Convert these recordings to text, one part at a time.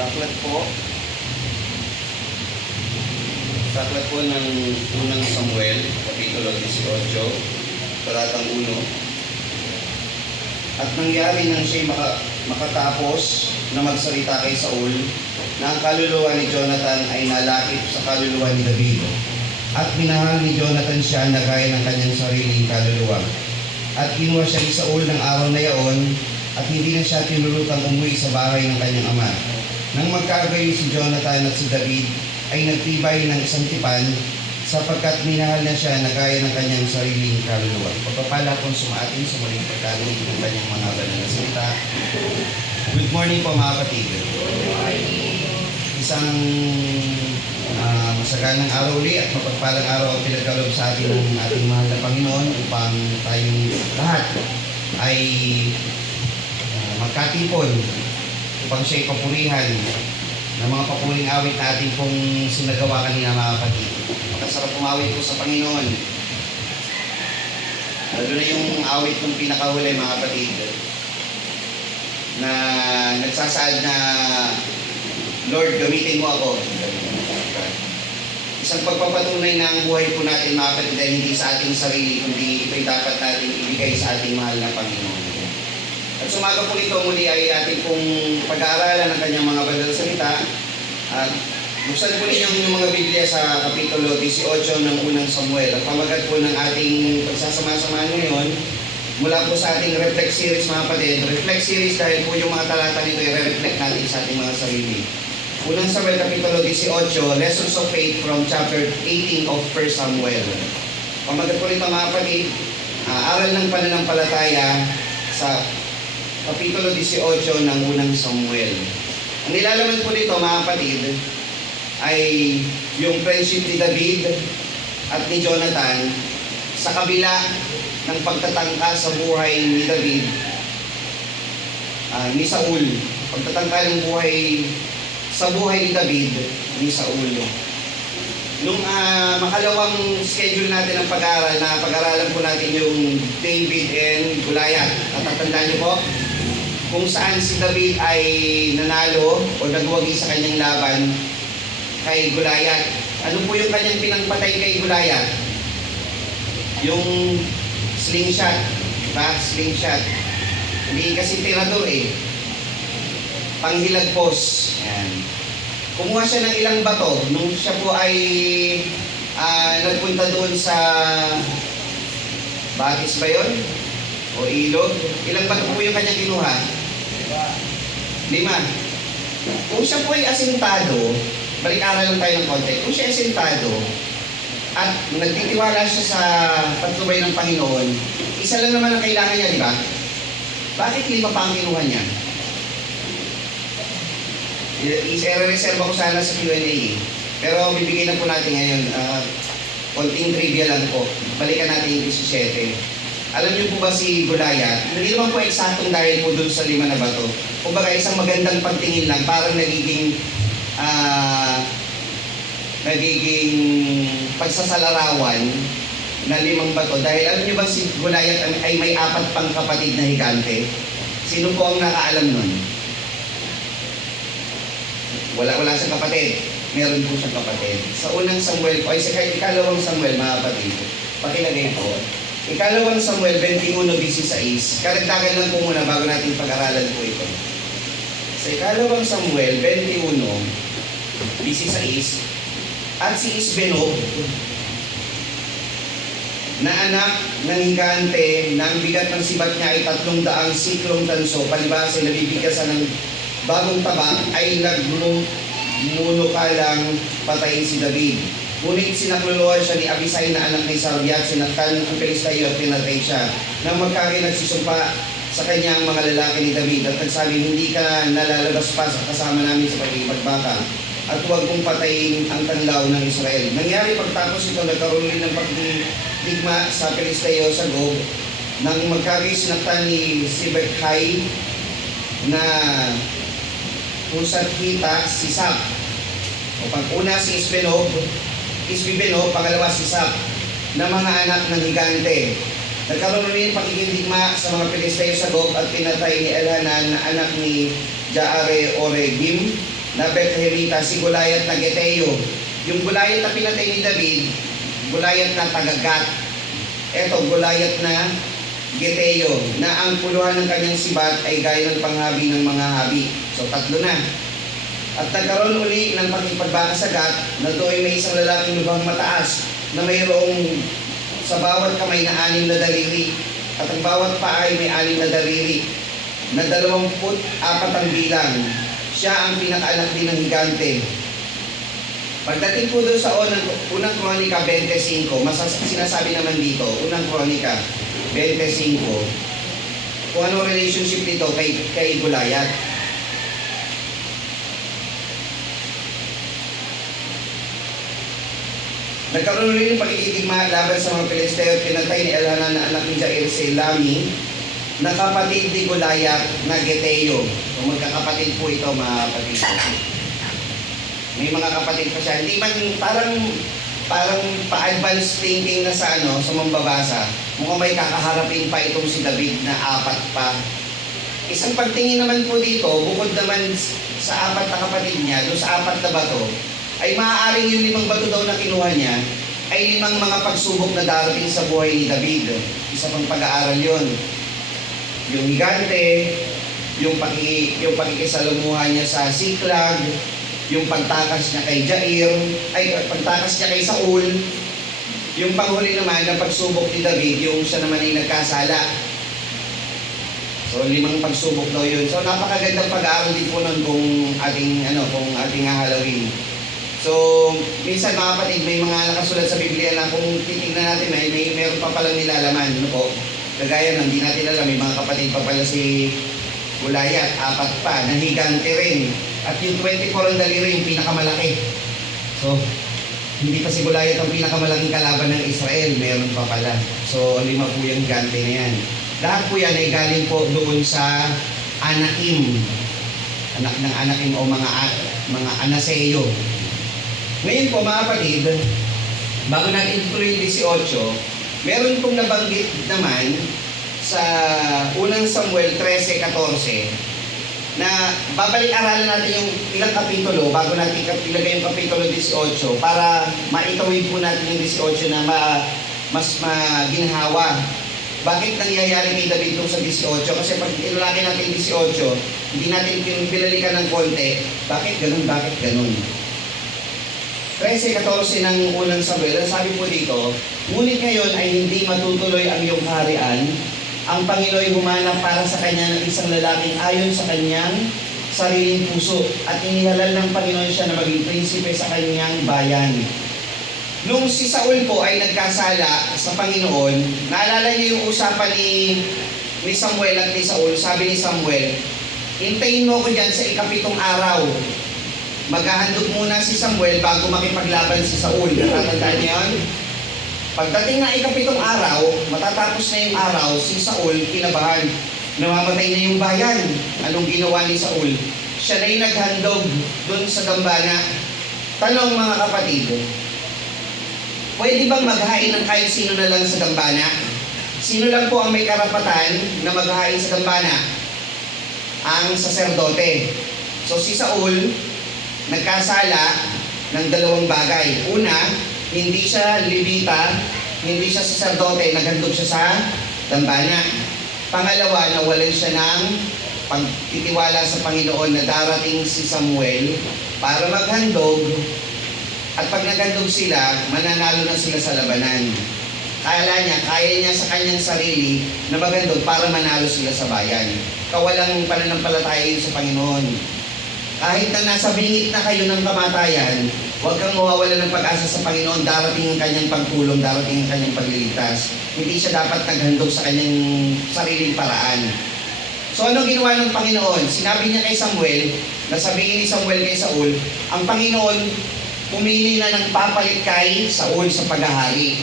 Saklat po. Saklat po ng unang Samuel, Kapitulo 18, talatang 1. At nangyari nang siya'y makatapos na magsalita kay Saul, na ang kaluluwa ni Jonathan ay nalakip sa kaluluwa ni David. At minahal ni Jonathan siya na gaya ng kanyang sariling kaluluwa. At kinuha siya ni Saul ng araw na yaon, at hindi na siya tinulutang umuwi sa bahay ng kanyang ama. Nang magkagayon si Jonathan at si David, ay nagtibay ng isang tipan, sapagkat minahal na siya na gaya ng kanyang sariling kaluluwa. Pagpapala pong sumaating sa muling pagkarinig ng kanyang mga banal na salita. Good morning po mga kapatid. Isang masaganang araw ulit at mapagpalang araw ang pinagkaloob sa atin ng ating mahal na Panginoon upang tayong lahat ay magkatipon upang siya'y papurihan ng mga papuring awit na ating pong sinagawa kanina mga kapatid. Makasarap umawit po sa Panginoon. Lalo na yung awit ng pinakahuli mga kapatid na nagsasaad na Lord, gamitin mo ako. Isang pagpapatunay na ang buhay po natin mga kapatid ay hindi sa ating sarili, kundi ito'y dapat natin ibigay sa ating mahal na Panginoon. At sumaga po ito muli ay ating pong pag-aaralan ng kanyang mga banal na salita. At buksan po ninyo yung mga Biblia sa Kapitulo 18 ng unang Samuel. At pamagat po ng ating pagsasama-samahan ngayon, mula po sa ating Reflect Series mga kapatid. Reflect Series dahil po yung mga talata nito i-reflect natin sa ating mga sarili. Unang Samuel Kapitulo 18, Lessons of Faith from chapter 18 of 1 Samuel. Pamagat po nito mga kapatid, aral ng pananampalataya sa Kapitulo 18 ng unang Samuel. Ang nilalaman po dito mga kapatid ay yung friendship ni David at ni Jonathan sa kabila ng pagtatangka sa buhay ni David, ni Saul. Pagtatangka ng buhay sa buhay ni David, ni Saul. Nung makalawang schedule natin ng pag-aaral, na pag-aralan po natin yung David and Goliath. At tatandaan niyo po, kung saan si David ay nanalo o nagwagi sa kanyang laban kay Goliath. Ano po yung kanyang pinangpatay kay Goliath? Yung slingshot. Diba? Slingshot. Hindi kasi tirador eh. Panghilagpos. Ayan. Kumuha siya ng ilang bato nung siya po ay nagpunta doon sa Batis ba yun? O ilog? Ilang bato po yung kanyang kinuha? 5. Kung siya po ay asintado, balik-aral lang tayo ng konti. Kung siya ay asintado at nagtitiwala siya sa patnubay ng Panginoon, isa lang naman ang kailangan niya, di ba? Bakit 5 pa ang kinuha niya? I-reserve ako sana sa Q&A. Pero bibigyan na po natin ngayon. Konting trivia lang po. Balikan natin yung 17. Alam niyo po ba si Goliath? Hindi naman po eksaktong dahil po dun sa 5 na bato. Kumbaga isang magandang pagtingin lang, parang nagiging pagsasalarawan na 5 bato. Dahil alam niyo ba si Goliath ay may 4 pang kapatid na higante? Sino po ang nakaalam nun? Wala siyang kapatid. Meron po siyang kapatid. Sa unang Samuel po, ay sa ikalawang Samuel mga kapatid, pakilagay po. Ikalawang Samuel 21:16. Karagdagan lang po muna bago natin pag-aralan po ito. Sa ikalawang Samuel 21:16, at si Isbenob na anak ng higante na ang bigat ng sibat niya ay 300 siklong tanso, palibasa na bibigkasan ng bagong taba, ay nagmunukalang patayin si David. Ngunit sinakluluhan siya ni Abisai na anak ni Sarbiat, sinaktan ang Pilistayo at pinatay siya. Nang magkari nagsisumpa sa kanya ang mga lalaki ni David at nagsabi, hindi ka nalalabas pa sa kasama namin sa pagpagbaka at huwag kong patayin ang tanlaw ng Israel. Nangyari pagtapos ito, nagkaroon rin ng pagdigma sa Pilistayo sa Gob. Nang magkari sinaktan ni Sibekai na pusat kita si Sab. O pag-una si Isbenob, pangalawa si Sab, na mga anak ng higante. Nagkaroon rin pakikindigma sa mga Pilisteo sa Gob at pinatay ni Elhanan na anak ni Jaare Oregim na Bethlehemita, si Goliath na Geteo. Yung Goliath na pinatay ni David, Goliath na taga-Gat. Eto, Goliath na Geteo, na ang puluhan ng kanyang sibat ay gaya ng panghabi ng mga habi. So, 3 na. At nagkaroon uli ng pakipagbaka sa Gat, na doon may isang lalaking lubhang mataas, na mayroong sa bawat kamay na 6 na daliri, at ang bawat paa ay may 6 na daliri, na 24 ang bilang. Siya ang pinakaanak din ng higante. Pagdating po doon sa unang Kronika 25, sinasabi naman dito, unang Kronika 25, kung anong relationship nito kay Goliath. Nagkaroon rin ng pagkikitigma laban sa mga Pilisteo at pinatay ni Elhanan na anak ni Jair si Lami, na kapatid ni Goliath na Geteo. So, magkakapatid po ito, mga kapatid. May mga kapatid pa siya. Hindi man parang pa-advanced thinking na sa sa mambabasa. Mukhang may kakaharapin pa itong si David na 4 pa. Isang pagtingin naman po dito, bukod naman sa 4 na kapatid niya, doon sa 4 na bato, ay maaaring yung 5 bato daw na kinuha niya, ay 5 mga pagsubok na darating sa buhay ni David. Isa pang pag-aaral yon. Yung higante, yung pakikisalamuhan niya sa Siklag, yung pagtakas niya kay Jair, pagtakas niya kay Saul, yung panghuli naman na pagsubok ni David, yung siya naman ay nagkasala. So 5 pagsubok daw yun. So napakagandang pag-aaral din po nun kung ating hahalawin. So minsan mga kapatid, may mga nakasulat sa Biblia na kung titingnan natin, meron pa palang nilalaman. Kagaya nun, hindi natin alam, may mga kapatid pa pala si Goliath, 4 pa, na higante rin. At yung 24 ang daliri, yung pinakamalaki. So, hindi pa si Goliath ang pinakamalaking kalaban ng Israel, meron pa pala. So, 5 po yung higante na yan. Lahat po yan ay galing po doon sa Anakim. Anak ng Anakim o mga Anaseyo. Ngayon po mga kapatid, bago natin ituloy yung 18, meron pong nabanggit naman sa unang Samuel 13:14 na babalik-aralan natin yung ilang kapitulo bago natin ilagay yung kapitulo 18 para maitawid po natin yung 18 na mas maginhawa. Bakit nangyayari kay David itong sa 18? Kasi pag inulaki natin 18, hindi natin pinalikan ng konti. Bakit ganun? 13:14 ng unang Samuel, sabi po dito, ngunit ngayon ay hindi matutuloy ang iyong kaharian. Ang Panginoon humanap para sa kanya ng isang lalaking ayon sa kanyang sariling puso at inihalal ng Panginoon siya na maging prinsipe sa kanyang bayan. Nung si Saul po ay nagkasala sa Panginoon, naalala niyo yung usapan ni Samuel at ni Saul. Sabi ni Samuel, hintayin mo ko dyan sa 7 araw. Maghahandog muna si Samuel bago makipaglaban si Saul. Natatandaan niyo yun? Pagdating na 7 araw, matatapos na yung araw, si Saul kinabahan. Namamatay na yung bayan. Anong ginawa ni Saul? Siya na yung naghandog doon sa dambana. Tanong mga kapatid, pwede bang maghain ng kahit sino na lang sa dambana? Sino lang po ang may karapatan na maghain sa dambana? Ang saserdote. So si Saul, nagkasala ng 2 bagay. Una, hindi siya Levita, hindi siya saserdote, naghandog siya sa dambana. Pangalawa, nawalan siya ng pagtitiwala sa Panginoon na darating si Samuel para maghandog, at pag naghandog sila, mananalo na sila sa labanan. Kaya niya sa kanyang sarili na maghandog para manalo sila sa bayan. Kawalang pananampalataya yun sa Panginoon. Kahit na nasa bingit na kayo ng kamatayan, huwag kang mawawala ng pag-asa sa Panginoon. Darating ang kanyang pagtulong, darating ang kanyang pagliligtas. Hindi siya dapat naghandog sa kanyang sariling paraan. So ano ginawa ng Panginoon? Sinabi niya kay Samuel, nasabihin ni Samuel kay Saul, ang Panginoon pumili na ng papalit kay Saul sa paghahari.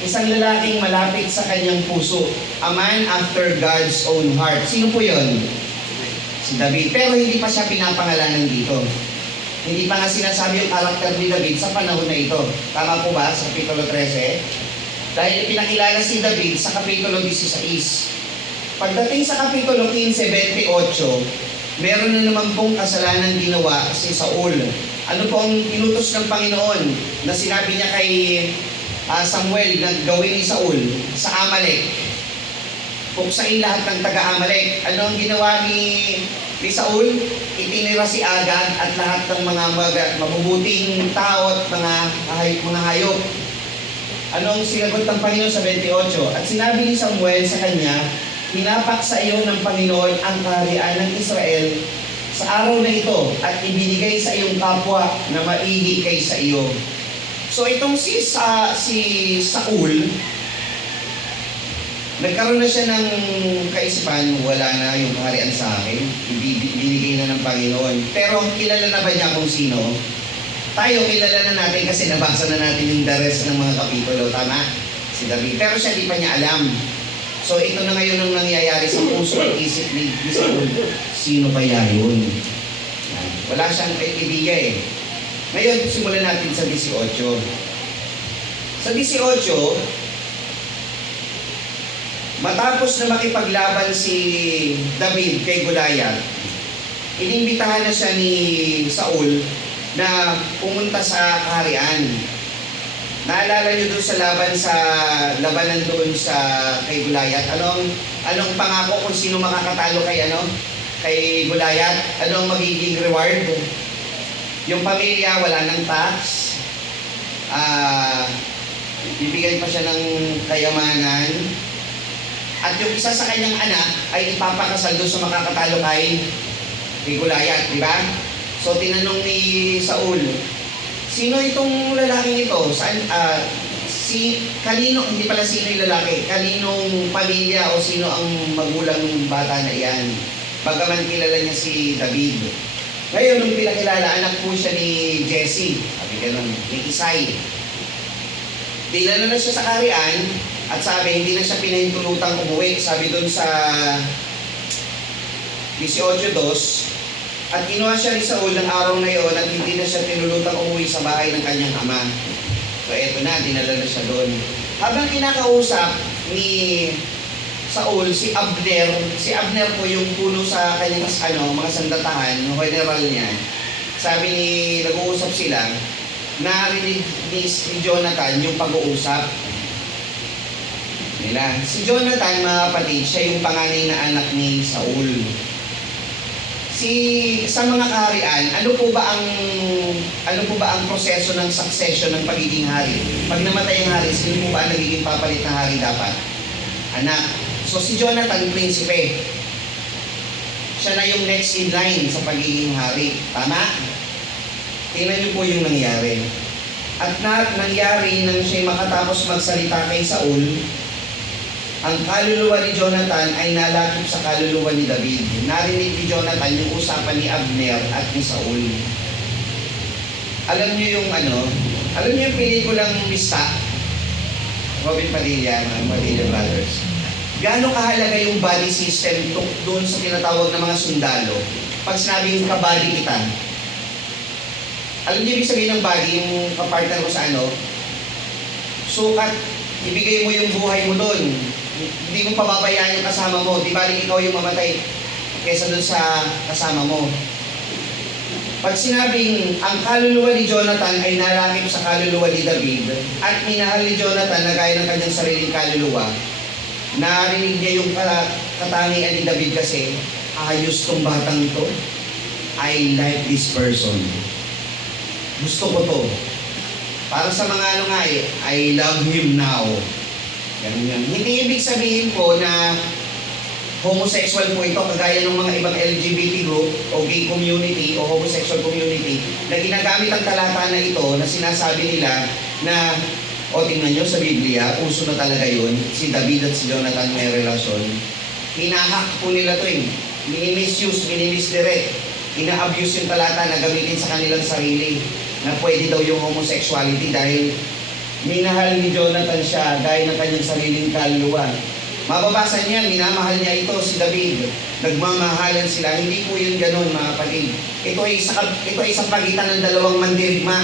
Isang lalaking malapit sa kanyang puso, a man after God's own heart. Sino po yun? Si David. Pero hindi pa siya pinapangalanan dito. Hindi pa nga sinasabi yung karakter ni David sa panahon na ito. Tama po ba sa Kapitulo 13? Dahil pinakilala si David sa Kapitulo 16. Pagdating sa Kapitulo 15, 28, meron na naman pong kasalanan ginawa si Saul. Ano po ang inutos ng Panginoon na sinabi niya kay Samuel na gawin ni Saul sa Amalek? Puksain lahat ng taga-Amalek. Ano ang ginawa ni Saul? Itinira si Agag at lahat ng mga mabubuting tao at mga hayop. Ano ang sinagot ng Panginoon sa 28? At sinabi ni Samuel sa kanya, hinapak sa iyo ng Panginoon ang kaharian ng Israel sa araw na ito at ibinigay sa iyong kapwa na maigi kaysa iyo. So itong si Saul, nagkaroon na siya ng kaisipan, wala na yung kaharian sa akin, binigay na ng Panginoon. Pero kilala na ba niya kung sino? Tayo, kilala na natin kasi nabasa na natin yung the rest ng mga kapitulo, tama? Si David. Pero siya di pa niya alam. So ito na ngayon ang nangyayari sa puso at isip ni Saul. Sino kaya yun? Wala siyang ibigay. Ngayon, simulan natin sa 18. Sa 18, matapos na makipaglaban si David kay Goliath, inimbitahan na siya ni Saul na pumunta sa kaharian. Naalala niyo doon sa labanan doon sa kay Goliath, anong pangako kung sino makakatalo kay Goliath? Anong magiging reward? Yung pamilya wala ng tax, bibigyan pa siya ng kayamanan, at yung isa sa kanyang anak ay ipapakasal doon sa makakatalo kay Goliath, di ba? So tinanong ni Saul, sino itong lalaking ito? Kanino, hindi pala sino yung lalaki, kaninong pamilya o sino ang magulang ng bata na iyan? Bagaman kilala niya si David. Ngayon, nung pinakilala, anak po siya ni Jesse, sabi ganun, ni Isai. Dinala na siya sa kaharian, at sabi, hindi na siya pinahintulutang umuwi. Sabi doon sa 18:2, at kinuha siya ni Saul ng araw na iyon at hindi na siya tinulutang umuwi sa bahay ng kanyang ama. So eto na, dinala na siya doon. Habang kinakausap ni Saul, si Abner po yung puno sa kanyang mga sandatahan, yung general niya. Sabi nag-uusap sila, narinig ni Jonathan yung pag-uusap nila. Si Jonathan, mga kapatid, siya yung panganay na anak ni Saul. Sa mga kaharian, ano po ba ang proseso ng succession ng pagiging hari? Pag namatay ang hari, sino po ba ang nagiging papalit ng hari dapat? Anak. So si Jonathan, prinsipe. Siya na yung next in line sa pagiging hari. Tama? Tingnan niyo po yung nangyari. At nangyari nang siya makatapos magsalita kay Saul, ang kaluluwa ni Jonathan ay nalakip sa kaluluwa ni David. Narinig ni Jonathan yung usapan ni Abner at ni Saul. Alam niyo yung pelikulang Mista? Robin Padilla, mga Padilla Brothers. Gaano kahalaga yung body system doon sa tinatawag na mga sundalo? Pag sinabing kabady kita, alam niyo ibig sabihin ng body, yung kapartner mo sa sukat, ibigay mo yung buhay mo doon. Hindi mo pababayaan yung kasama mo. Di balik ikaw yung mamatay kaysa doon sa kasama mo. Pag sinabing ang kaluluwa ni Jonathan ay nalakip sa kaluluwa ni David at minahal ni Jonathan na gaya ng kanyang sariling kaluluwa, narinig niya yung katangian ni David kasi, ayos tong batang to. I like this person. Gusto ko to. Para sa mga I love him now. Ganun yan. Hindi ibig sabihin po na homosexual po ito, kagaya ng mga ibang LGBT group o gay community o homosexual community na ginagamit ang talata na ito na sinasabi nila na tingnan nyo sa Biblia, uso na talaga yun. Si David at si Jonathan may relasyon. Hinahak po nila ito mini-misuse, mini-misdirect. Ina-abuse yung talata na gamitin sa kanilang sarili na pwede daw yung homosexuality dahil minahal ni Jonathan siya gaya ng kanyang sariling kaluluwa. Mababasa niya, minamahal niya ito si David. Nagmamahalan sila. Hindi po yun ganun, mga kapatid. Ito ay isang pagitan ng dalawang mandirigma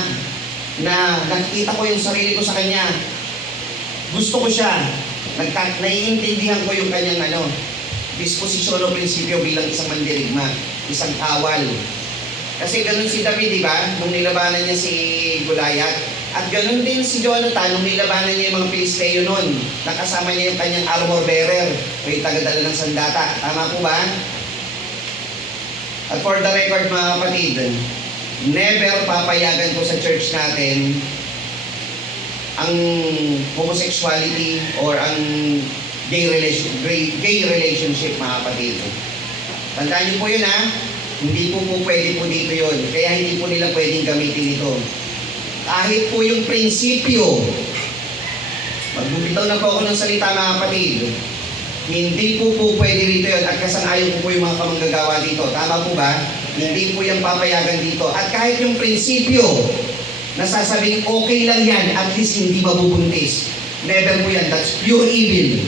na nakikita ko yung sarili ko sa kanya. Gusto ko siya. Naiintindihan ko yung kanyang disposisyon o prinsipyo bilang isang mandirigma, isang kawal. Kasi ganun si David, di ba? Nung nilabanan niya si Goliath. At ganun din si Jonathan nung nilabanan niya yung mga Pilisteo noon. Nakasama niya yung kanyang armor bearer o yung tagadala ng sandata. Tama po ba? At for the record mga kapatid, never papayagan ko sa church natin ang homosexuality or ang gay relationship mga kapatid. Tandaan niyo po yun ha. Hindi po pwede po dito yun. Kaya hindi po nila pwedeng gamitin ito. Kahit po yung prinsipyo, magbubitaw na po ako ng salita mga kapatid, hindi po pwede rito yun at kasanayon ko po yung mga kamanggagawa dito. Tama po ba? Hindi po yung papayagan dito. At kahit yung prinsipyo, nasasabing okay lang yan, at least hindi mabubuntis. Never po yan. That's pure evil.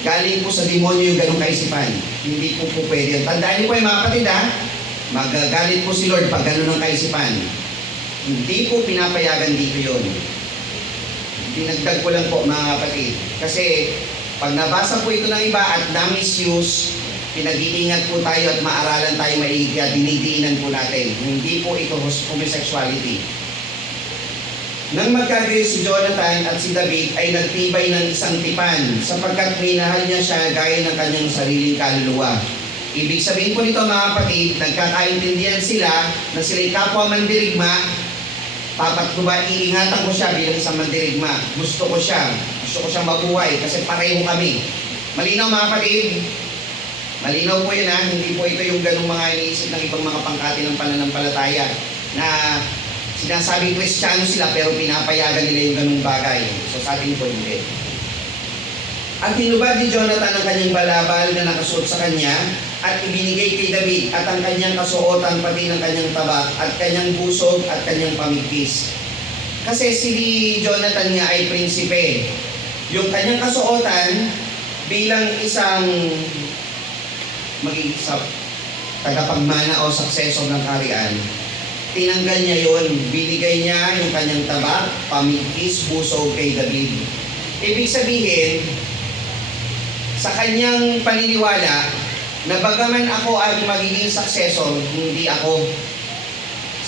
Galing po sa demonyo yung ganong kaisipan. Hindi po pwede yun. Tandaan niyo po yung mga kapatid ha, magagalit po si Lord pag ganon ang kaisipan. Hindi po pinapayagan dito yun. Dinagdag ko lang po mga kapatid. Kasi pag nabasa po ito ng iba at na-misuse, pinag-iingat po tayo at maaralan tayo maigi at dinidiinan po natin. Hindi po ito homosexuality. Nang magkagayon si Jonathan at si David ay nagtibay ng isang tipan sapagkat minahal niya siya gaya ng kanyang sariling kaluluwa. Ibig sabihin po nito mga kapatid, nagkakaintindihan sila na sila'y kapwa mandirigma. Papat ko ba, iingatan ko siya bilang isang mandirigma. Gusto ko siyang mabuhay kasi pareho kami. Malinaw mga kapatid? Malinaw po yun ha, hindi po ito yung ganung mga iniisip ng ibang mga pangkati ng pananampalataya na sinasabing Kristiyano sila pero pinapayagan nila yung ganung bagay. So sa atin po hindi. At hinubad ni Jonathan ang kanyang balabal na nakasuot sa kanya at ibinigay kay David at ang kanyang kasuotan pati ng kanyang tabak at kanyang busog at kanyang pamigkis. Kasi si Jonathan nga ay prinsipe. Yung kanyang kasuotan bilang isang magiging tagapagmana o successor ng kaharian, tinanggal niya yon, binigay niya yung kanyang tabak, pamigkis, busog kay David. Ibig sabihin, sa kanyang paniniwala, na bagaman ako ang magiging successor, hindi ako.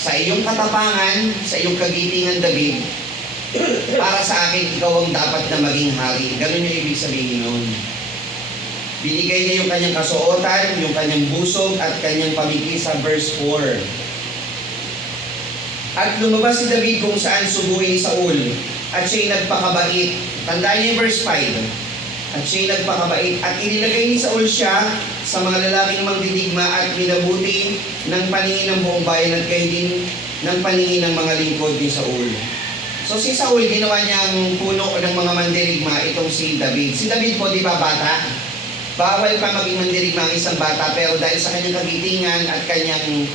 Sa iyong katapangan, sa iyong kagitingan, David, para sa akin, ikaw ang dapat na maging hari. Ganun yung ibig sabihin nun. Binigay niya yung kanyang kasuotan, yung kanyang busog, at kanyang pamigkis sa verse 4. At lumabas si David kung saan subuhin ni Saul, at siya'y nagpakabait. Tandaan niyo yung verse 5. At siya'y nagpakabait, at inilagay ni Saul siya sa mga lalaking magdidigma at minabuti ng paningin ng buong bayan at kayo din ng paningin ng mga lingkod ni Saul. So si Saul, ginawa niyang puno ng mga mandirigma itong si David. Si David po, di ba bata? Bawal pa maging mandirigma ang isang bata, pero dahil sa kanyang kagitingan at kanyang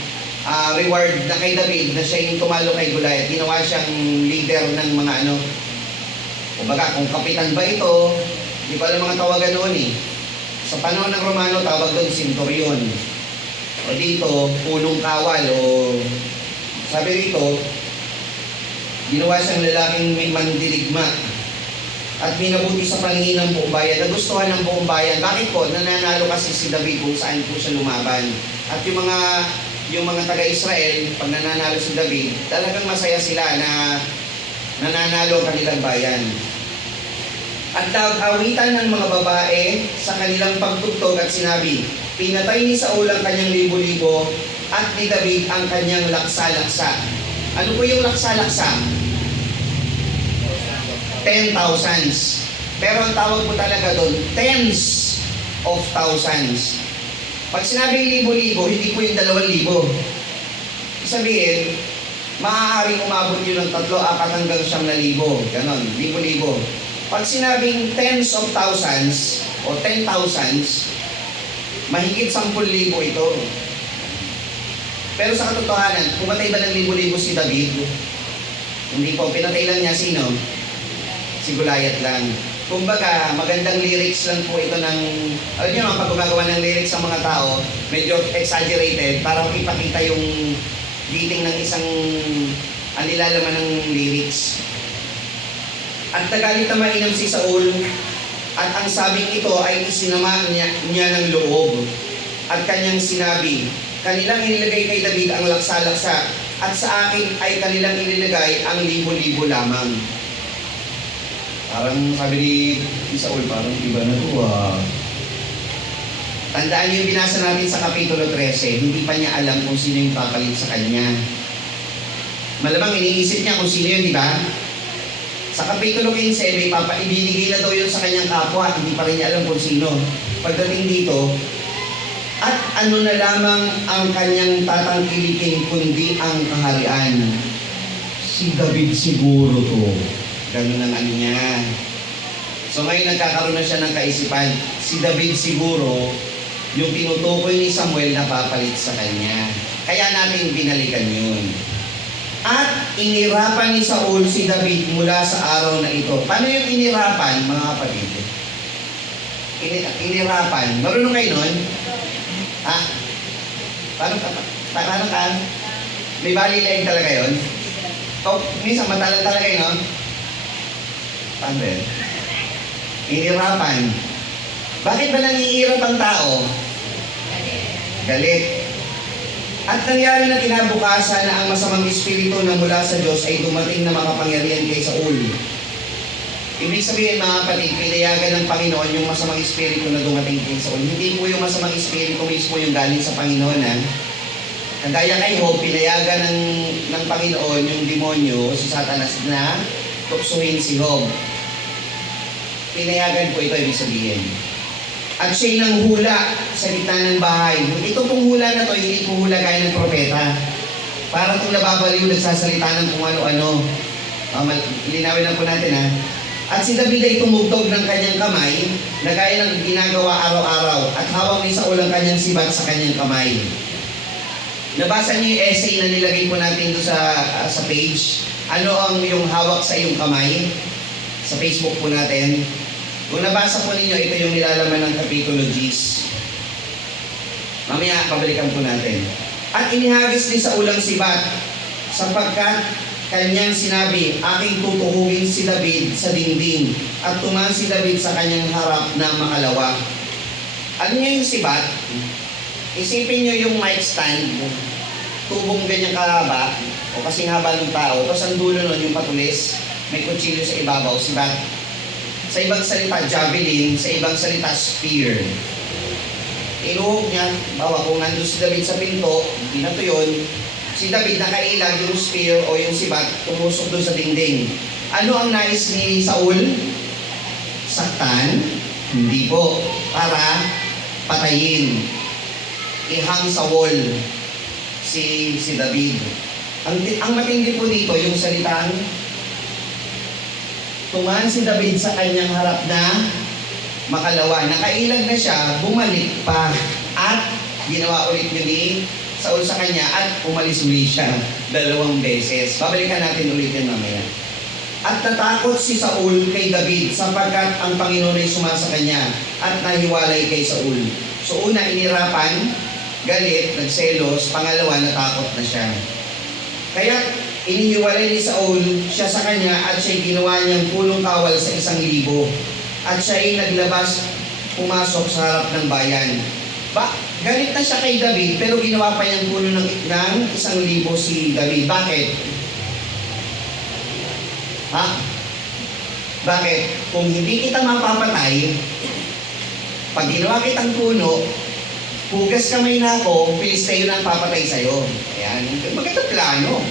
reward na kay David, na siya yung tumalo kay Goliath, ginawa siyang leader ng mga kumbaga, kung kapitan ba ito, di ba lang mga tawagan noon eh. Sa panahon ng Romano, tawag doon centurion. O dito, punong kawal o sabi rito, ginawa siyang lalaking may mandirigma at minabuti sa paningin ng buong bayan. Nagustuhan ng buong bayan. Bakit po? Nananalo kasi si David kung saan po siya lumaban. At yung mga taga-Israel, pag nananalo si David, talagang masaya sila na nananalo ang kanilang bayan. At nag-awitan ng mga babae sa kanilang pagtugtog at sinabi, pinatay ni Saul ang kanyang libo-libo at ni David ang kanyang laksa-laksa. Ano po yung laksa-laksa? 10,000s. Pero ang tawag po talaga doon, tens of thousands. Pag sinabing libo-libo, hindi po yung 2,000. Sabihin, maaaring umabot yun ng 3, 4 hanggang 9,000. Ganon, libo-libo. Pag sinabing tens of thousands o 10,000s, mahigit 10,000 ito. Pero sa katotohanan, pumatay ba ng libo-libo si David? Hindi po, pinatay lang niya sino? Si Goliath lang. Kumbaga, magandang lyrics lang po ito ng, alam niyo, pag gumagawa ng lyrics sa mga tao, medyo exaggerated para ipakita yung giting ng isang nilalaman ng lyrics. At nagalit na mainam si Saul At ang sabing ito ay isinama niya ng loob. At kanyang sinabi, kanilang inilagay kay David ang laksa-laksa, at sa akin ay kanilang inilagay ang libo-libo lamang. Parang sabi ni Saul, parang iba na to Tandaan niyo yung binasa natin sa Kapitulo 13, hindi pa niya alam kung sino yung papalit sa kanya. Malamang iniisip niya kung sino yun, di ba? Sa Kapitulo 15, may ibinigay na daw yun sa kanyang kapwa, hindi pa rin niya alam kung sino. Pagdating dito, at ano na lamang ang kanyang tatangkilikin kundi ang kaharian. Si David siguro to. Ganun ang ano niya. So ngayon nagkakaroon na siya ng kaisipan. Si David siguro, yung tinutukoy ni Samuel na papalit sa kanya. Kaya natin binalikan yun. At inirapan ni Saul si David mula sa araw na ito. Paano yung inirapan, mga kapatid? Inirapan. Marunong kayo nun? Ha? Paano ka? May bali leg talaga yun? O, minsan matalang talaga yun, no? Paano yun? Inirapan. Bakit ba nangiirap ang tao? Galit. At nangyari na kinabukasan na ang masamang espiritu na mula sa Diyos ay dumating na makapangyarihan kay Saul. Ibig sabihin, mga kapatid, pinayagan ng Panginoon yung masamang espiritu na dumating kay Saul. Hindi po yung masamang espiritu mismo yung galing sa Panginoon, ha? Kagaya kay Job, pinayagan ng Panginoon yung demonyo, si Satanas, na tuksuhin si Job. Pinayagan po ito, ibig sabihin. At siya'y nanghula sa gitna ng bahay. Ito pong hula na to, hindi po hula gaya ng propeta. Para kung nababaliw, nagsasalita ng kung ano-ano. Linawin lang po natin, ha. At si David ay tumugtog ng kanyang kamay, na gaya ng ginagawa araw-araw, at hawak ni Saul ang kanyang sibat sa kanyang kamay. Nabasa niyo yung essay na nilagay po natin doon sa page. Ano ang yung hawak sa iyong kamay? Sa Facebook po natin. Kung nabasa po ninyo, ito yung nilalaman ng Kapitulo 10. Mamaya, pabalikan po natin. At inihagis ni Saul ang sibat, sapagkat kanyang sinabi, aking tutuhugin si David sa dingding, at tumaan si David sa kanyang harap na makalawa. Ano niya yung sibat? Isipin niyo yung mic stand, tubong ganyang kahaba, o kasing haba ng tao, tapos ang dulo nun yung patulis, may kutsilyo sa ibabaw, sibat. Sa ibang salita, javelin. Sa ibang salita, spear. Inuhog niya, bawa kung nandun si David sa pinto, hindi na to yun. Si David nakailag yung spear o yung sibat, tumusok doon sa dingding. Ano ang nais ni Saul? Saktan? Hindi po. Para patayin. Ihang sa wall si David. Ang matindi po dito, yung salitang tumaan si David sa kanyang harap na makalawa. Nakailag na siya, bumalik pa. At ginawa ulit yun ni Saul sa kanya at umalis ulit siya 2 beses. Babalikan natin ulit yan mamaya. At natakot si Saul kay David sapagkat ang Panginoon ay sumasa kanya at nahiwalay kay Saul. So una, inirapan, galit, nagselos. Pangalawa, natakot na siya. Kaya inihiwalay ni Saul siya sa kanya at siya'y ginawa niyang pulong kawal sa 1,000. At siya'y naglabas, pumasok sa harap ng bayan. Galit na siya kay David, pero ginawa pa niyang puno ng 1,000 si David. Bakit? Ha? Bakit? Kung hindi kita mapapatay, pag ginawa kitang puno, hugas kamay na ako, Pilisteo na ang papatay sa'yo. Ayan. Magandang plano.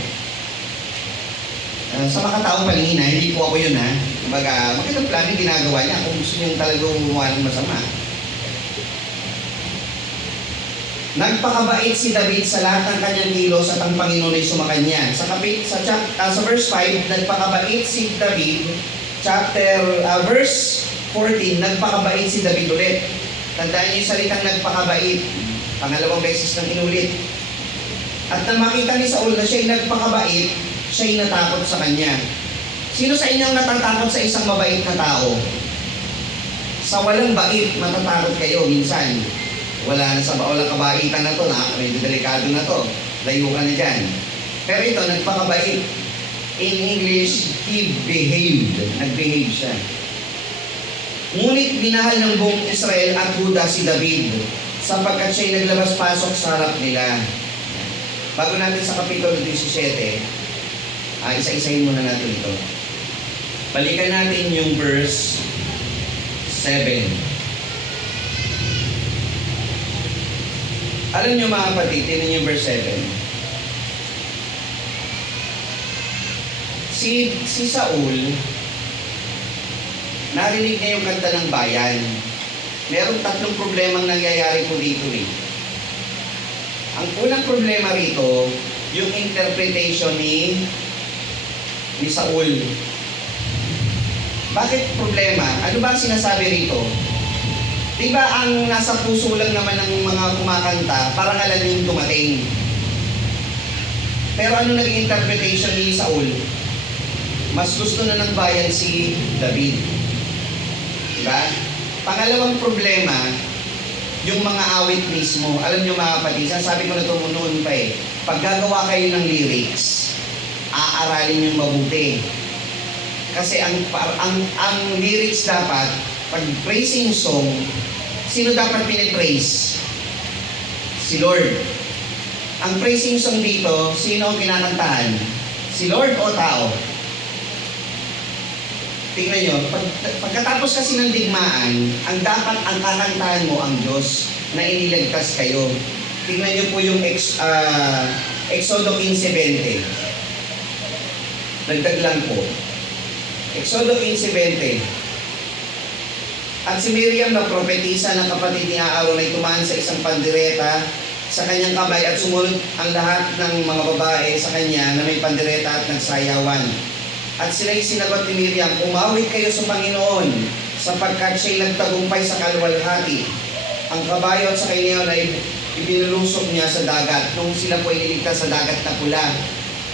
Sa makataong palingin, hindi po ako yun, ha. Kumbaga, magandang plano yung ginagawa niya kung gusto niyong talagang gumawa ng masama. Nagpakabait si David sa lahat ng kanyang kilos at ang Panginoon ay sumakanya. Sa verse 5, nagpakabait si David. Verse 14, nagpakabait si David ulit. Tandaan niyo yung salitang nagpakabait. Pangalawang beses nang inulit. At nang makita ni Saul na siya'y nagpakabait, siya'y natakot sa kanya. Sino sa inyong natatakot sa isang mabait na tao? Sa walang bait, matatakot kayo minsan. Walang kabaitan na to, medyo delikado na to. Layo ka na dyan. Pero ito, nagpakabait. In English, he behaved. Nag-behave siya. Ngunit minahal ng buong Israel at Huda si David, sapagkat siya'y naglabas-pasok sa harap nila. Bago natin sa Kapitulo 17, isa-isahin muna natin ito. Balikan natin yung verse 7. Alam nyo mga kapatid, tingnan yung verse 7. Si Saul, narinig niya yung kanta ng bayan. Merong tatlong problemang nangyayari po dito eh. Ang unang problema rito, yung interpretation ni Saul. Bakit problema? Ano ba ang sinasabi rito? Diba ang nasa puso lang naman ng mga kumakanta, parang alam yung dumating. Pero ano naging interpretation ni Saul? Mas gusto na ng bayan si David. Diba? Pangalawang problema, yung mga awit mismo. Alam nyo mga kapatid, sabi ko na ito noon pa eh, pag gagawa kayo ng lyrics, aaralin yung mabuti. Kasi ang lyrics dapat, pag praising song, sino dapat pinipraise? Si Lord. Ang praising song dito, sino ang kinakantahan? Si Lord o tao? Tingnan nyo, pagkatapos kasi ng digmaan, ang dapat ang kakantahan mo ang Diyos na iniligtas kayo. Tingnan nyo po yung Exodo 15:20. Nagdag lang po. Exodo 15:20. At si Miriam na propetisa ng kapatid ni Aaron ay tumaan sa isang pandireta sa kanyang kamay at sumunod ang lahat ng mga babae sa kanya na may pandireta at nagsayawan. At sila'y sinagot ni Miriam, umawit kayo sa Panginoon, sapagkat siya'y nagtagumpay sa kalwalhati. Ang kabayo at sa kanya ay ibinulusok niya sa dagat. Nung sila po iniligtas sa dagat na pula,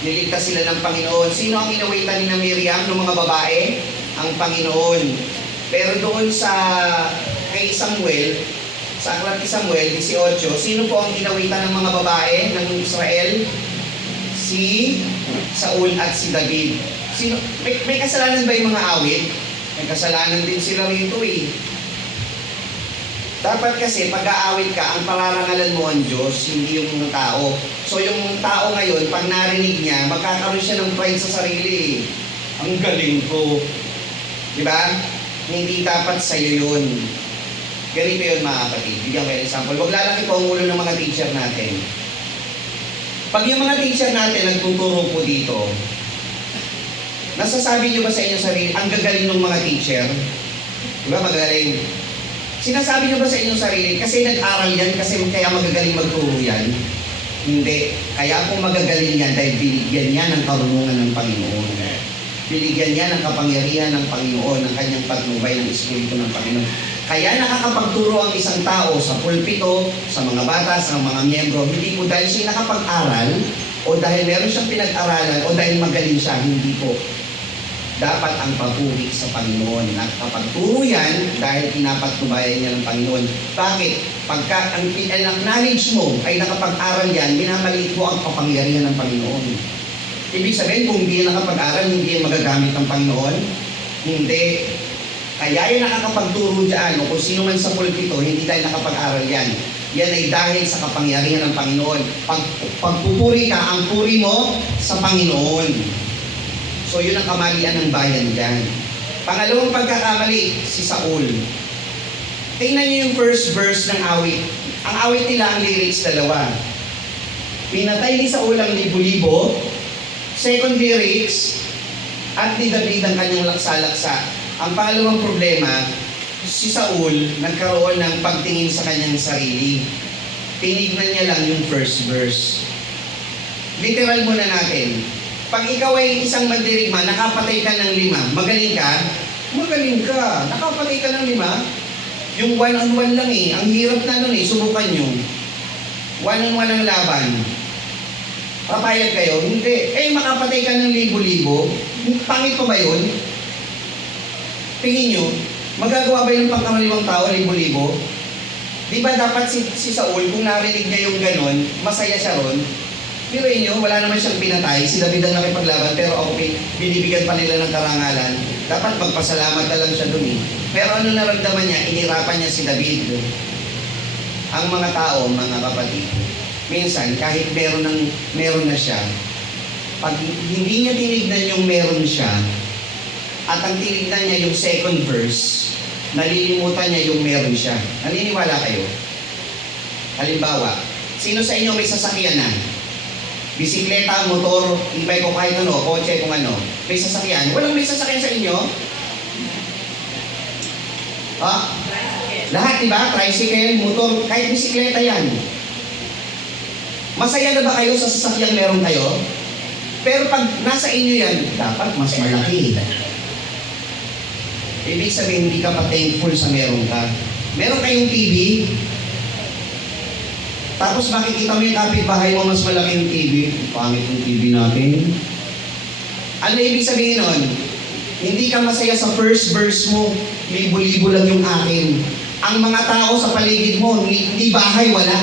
niligtas sila ng Panginoon. Sino ang inawitan ni na Miriam ng mga babae? Ang Panginoon. Pero doon sa kay Samuel, sa aklat ni Samuel 18, sino po ang inawitan ng mga babae ng Israel? Si Saul at si David. Sino, may kasalanan ba yung mga awit? May kasalanan din sila rito eh. Dapat kasi pag-aawit ka, ang pararangalan mo ang Diyos, hindi yung mga tao. So yung tao ngayon, pag narinig niya, magkakaroon siya ng pride sa sarili. Ang galing ko. Diba? Hindi dapat sa'yo yun. Ganito yun mga kapatid. Bigyan ko yung example. Huwag lalaki po ang ulo ng mga teacher natin. Pag yung mga teacher natin nagtuturo po dito, nasasabi niyo ba sa inyong sarili, ang gagaling ng mga teacher? Diba, magagaling? Sinasabi niyo ba sa inyong sarili, kasi nag-aral yan, kasi kaya magagaling magturo yan? Hindi. Kaya po magagaling yan dahil binigyan niya ng karunungan ng Panginoon. Binigyan niya ng kapangyarihan ng Panginoon, ng kanyang patnubay ng Espiritu ng Panginoon. Kaya nakakapagturo ang isang tao sa pulpito, sa mga bata, sa mga miyembro, hindi po dahil siya nakapag-aral, o dahil meron siyang pinag-aralan, o dahil magaling siya, hindi po. Dapat ang papuri sa Panginoon. Nakakapagturo yan dahil pinapatnubayan niya ng Panginoon. Bakit? Pagka ang knowledge mo ay nakapag-aral yan, minamaliit mo ang kapangyarihan ng Panginoon. Ibig sabihin, kung hindi yan nakapag-aral, hindi yan magagamit ng Panginoon? Hindi. Kaya yan nakakapagturo dyan, o kung sino man sa pulpito, hindi dahil nakapag-aral yan. Yan ay dahil sa kapangyarihan ng Panginoon. Pagpupuri ka, ang puri mo sa Panginoon. So yun ang kamalian ng bayan dyan. Pangalawang pagkakamali, si Saul. Tingnan niyo yung first verse ng awit. Ang awit nila, ang lyrics, dalawa. Pinatay ni Saul ang libo-libo. Second lyrics, at ni David ang kanyang laksa-laksa. Ang pangalawang problema, si Saul nagkaroon ng pagtingin sa kanyang sarili. Tinignan niya lang yung first verse. Literal muna natin. Pag ikaw ay isang mandirigma, nakapatay ka ng 5, magaling ka? Magaling ka. Nakapatay ka ng 5? Yung one-on-one lang eh. Ang hirap na nun eh. Subukan nyo. One-on-one ang laban. Papayag kayo? Hindi. Eh, makapatay ka ng libo-libo. Pangit pa ba yun? Tingin nyo, magagawa ba yung pangkamaliwang tao, libo-libo? Di ba dapat si Saul, kung narinig niya yung ganon, masaya siya ron? Pero inyo, wala naman siyang pinatay. Si David ang nakipaglaban, pero ako binibigyan pa nila ng karangalan. Dapat magpasalamat na lang siya dun eh. Pero ano naramdaman niya? Inirapan niya si David. Ang mga tao, mga kapatid, minsan kahit meron na siya, pag hindi niya tinignan yung meron siya, at ang tinignan niya yung second verse, nalilimutan niya yung meron siya. Naniniwala kayo? Halimbawa, sino sa inyo may sasakyan na? Bisikleta, motor, e-bike o kahit ano, kotse kung ano, may sasakyan. Walang may sasakyan sa inyo? Lahat, di ba? Tricycle, motor, kahit bisikleta yan. Masaya na ba kayo sa sasakyang meron kayo? Pero pag nasa inyo yan, dapat mas malaki. Ibig sabihin, hindi ka pa thankful sa meron ka. Meron kayong TV, tapos makikita mo yung kapitbahay mo, mas malaki yung TV. Pangit yung TV natin. Ano ibig sabihin nun? Hindi ka masaya sa first verse mo, libo-libo lang yung akin. Ang mga tao sa paligid mo, ni bahay wala.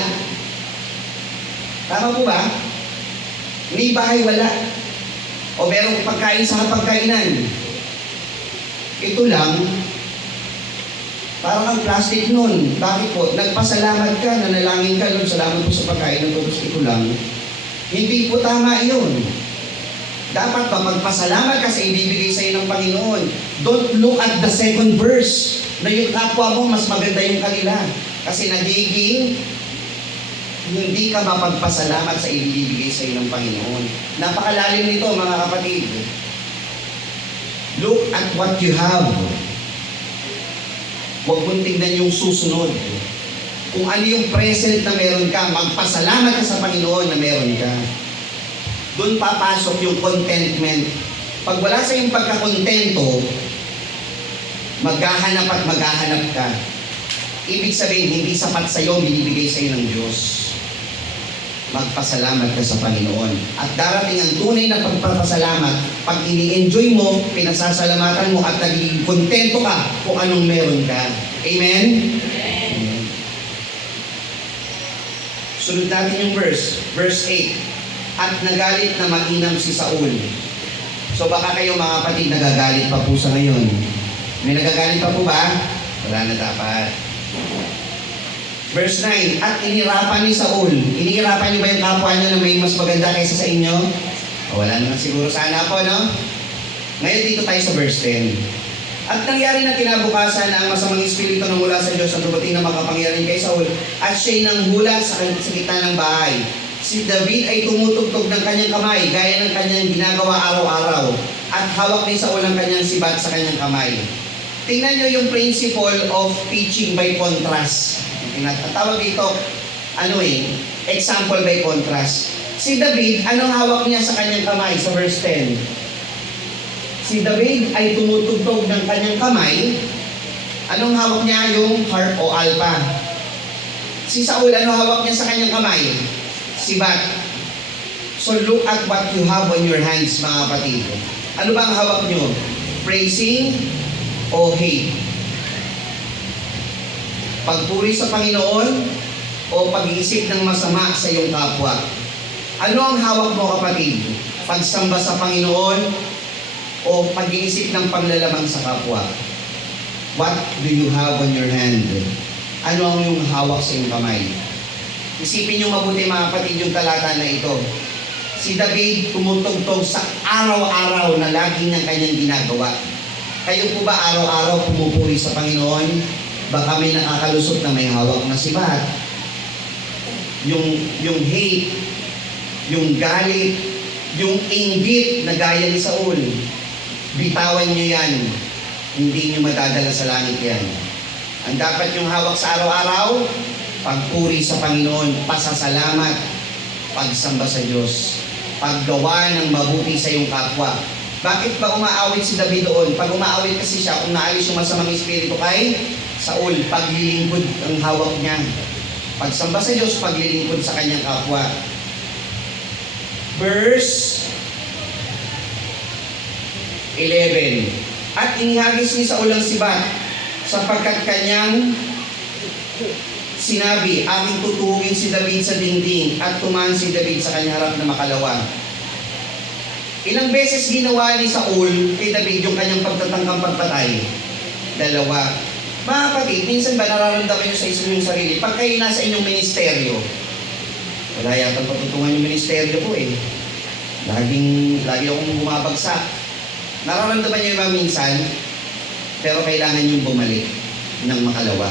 Tama po ba? Ni bahay wala. O merong pagkain sa pagkainan. Ito lang, parang ang plastic nun. Bakit po? Nagpasalamat ka, nanalangin ka, Lord, salamat po sa pagkain ng tapos ito lang. Hindi po tama yun. Dapat ba magpasalamat ka sa ibibigay sa iyo ng Panginoon? Don't look at the second verse na yung kapwa mo mas maganda yung kanila. Kasi nagiging hindi ka mapagpasalamat sa ibibigay sa iyo ng Panginoon. Napakalalim nito mga kapatid. Look at what you have. Huwag mong tingnan yung susunod. Kung ano yung present na meron ka, magpasalamat ka sa Panginoon na meron ka. Doon papasok yung contentment. Pag wala sa yung pagkakontento, maghahanap at maghahanap ka. Ibig sabihin, hindi sapat sa iyo, binibigay sa iyo ng Diyos. Magpasalamat ka sa Panginoon. At darating ang tunay na pagpapasalamat, pag ini-enjoy mo, pinasasalamatan mo, at nagiging kontento ka kung anong meron ka. Amen? Amen. Sunod natin yung verse 8. At nagalit na mainam si Saul. So baka kayo mga kapatid nagagalit pa po sa ngayon. May nagagalit pa po ba? Wala na dapat. Verse 9. At inirapan ni Saul. Inihirapan niyo ba yung kapwa niyo na may mas maganda kaysa sa inyo? O, wala naman siguro sana po, no? Ngayon dito tayo sa verse 10. At nangyari na kinabukasan na ang masamang espiritu na mula sa Diyos ang dumating na makapangyarihan kay Saul at siya'y nanghulat sa gitna ng bahay. Si David ay tumutugtog ng kanyang kamay gaya ng kanyang ginagawa araw-araw at hawak ni Saul ang kanyang sibat sa kanyang kamay. Tingnan nyo yung principle of teaching by contrast. Tawag dito, example by contrast. Si David, anong hawak niya sa kanyang kamay sa verse 10? Si David ay tumutugtog ng kanyang kamay. Anong hawak niya? Yung harp o alpa. Si Saul, anong hawak niya sa kanyang kamay? Sibat. So look at what you have on your hands, mga kapatid. Ano ba ang hawak nyo? Praising o hate? Pagpuri sa Panginoon o pag-iisip ng masama sa iyong kapwa? Ano ang hawak mo, kapatid? Pagsamba sa Panginoon o pag-iisip ng panlalamang sa kapwa? What do you have on your hand? Ano ang iyong hawak sa iyong kamay? Isipin niyo mabuti mga kapatid yung talata na ito. Si David tumutugtog sa araw-araw na lagi niyang kanyang ginagawa. Kayo po ba araw-araw pumupuri sa Panginoon? Baka may nakakalusot na may hawak na sibat. Yung hate, yung galit, yung inggit na gaya ni Saul. Bitawan niyo yan. Hindi niyo madadala sa langit yan. Ang dapat yung hawak sa araw-araw, pagpuri sa Panginoon, pasasalamat, pagsamba sa Diyos, paggawa ng mabuti sa iyong kapwa. Bakit ba umaawit si David doon? Pag umaawit kasi siya, kung naalis yung masamang espiritu kay Saul, paglilingkod ang hawak niya. Pagsamba sa Diyos, paglilingkod sa kanyang kapwa. Verse 11. At inihagis ni Saul ang sibat, sapagkat kanyang sinabi, aking tutuhugin si David sa dingding at tumaan si David sa kanyang harap na makalawa. Ilang beses ginawa ni Saul kay David yung kanyang pagtatangkang pagpatay. dalawa. Mga kapatid, minsan ba nararamdaman nyo sa inyong sarili, pag kayo nasa inyong ministeryo, wala yatang patutungan yung ministeryo ko eh. Lagi akong bumabagsak. Nararamdaman nyo yung minsan, pero kailangan yung bumalik ng makalawa.